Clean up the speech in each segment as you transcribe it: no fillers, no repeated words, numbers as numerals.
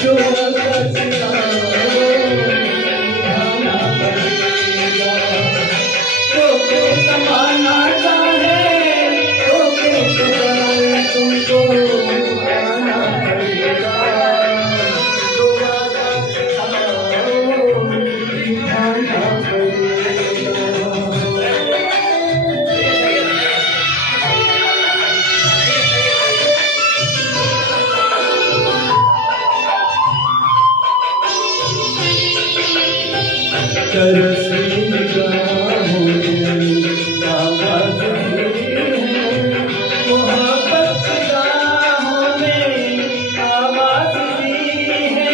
जो वक्त निभाना पड़ेगा। जो के समाना चाहे तो के तुमको आना पड़ेगा। जो वादा किया निभाना पड़ेगा। तरसी निगाहों में आवाज़ दी है, मोहब्बत निगाहों में आवाज़ दी है।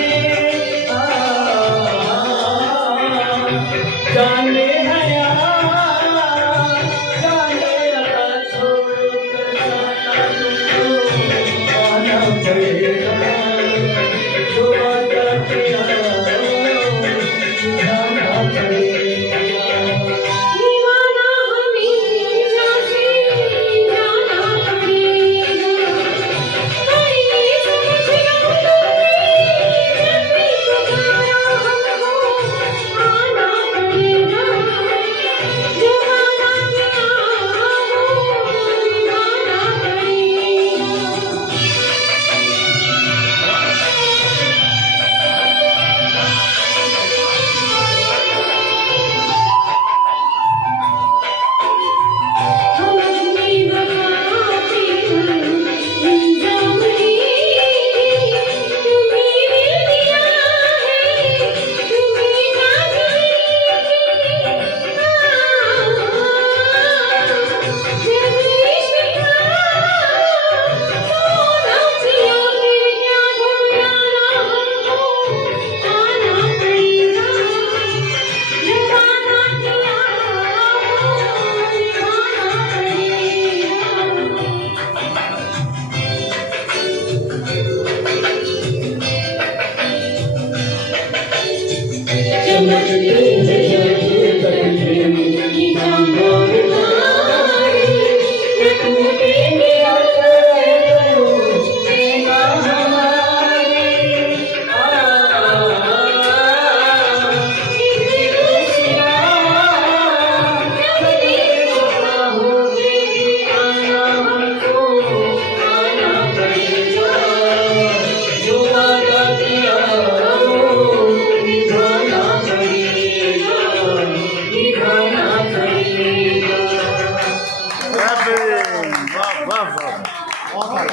जाने हया जाने हया छोड़कर जाना तुमको आना पड़ेगा। जो वादा किया निभाना पड़ेगा। दीवाना हमेशा से जाना पड़ेगा। कोई समझ ना जब भी पुकारा हमको आना पड़ेगा। जो वादा किया निभाना पड़ेगा। हम अपनी वफाते इंजाम तुम्हें दिया है, तुम्हें ना जाएंगे। जब इश्क का सोना पिया फिर क्या घबराना, हमको आना पड़ेगा। जो वादा किया निभाना पड़ेगा। चमकते हैं जब तकदीर की चांदों तारे, न टूटेंगे अगर टूटेगा हमारे। जो वादा किया निभाना पड़ेगा, निभाना पड़ेगा। वाह वाह वाह, बहुत